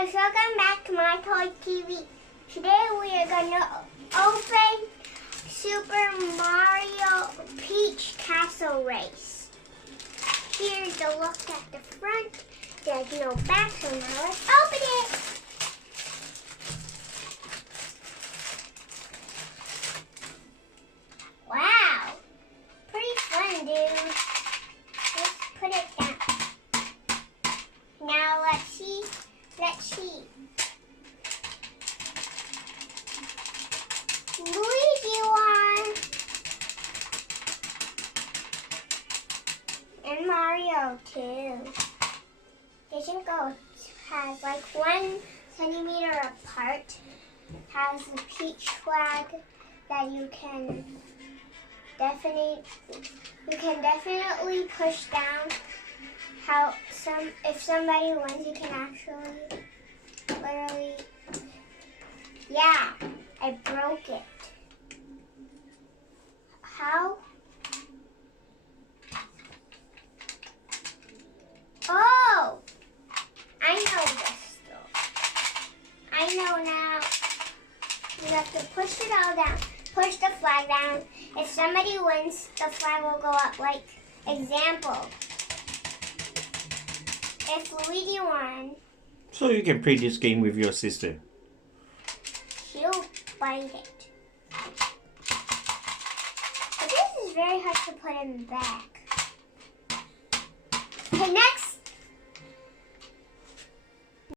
guys, welcome back to myToyS TV. Today we are going to open Super Mario Peach Castle Race. Here's a look at the front. There's no back, so now let's open it. Wow, pretty fun, dude. Let's put it down. Now let's see. Luigi one and Mario two. Doesn't go. Has like 1 centimeter apart. Has the peach flag that you can definitely push down. If somebody wins, you can actually literally, yeah, I broke it. How? Oh, I know this though. I know now. You have to push it all down. Push the flag down. If somebody wins, the flag will go up. Like, example. If Luigi won. So you can play this game with your sister. She'll bite it. But this is very hard to put in back. Okay, next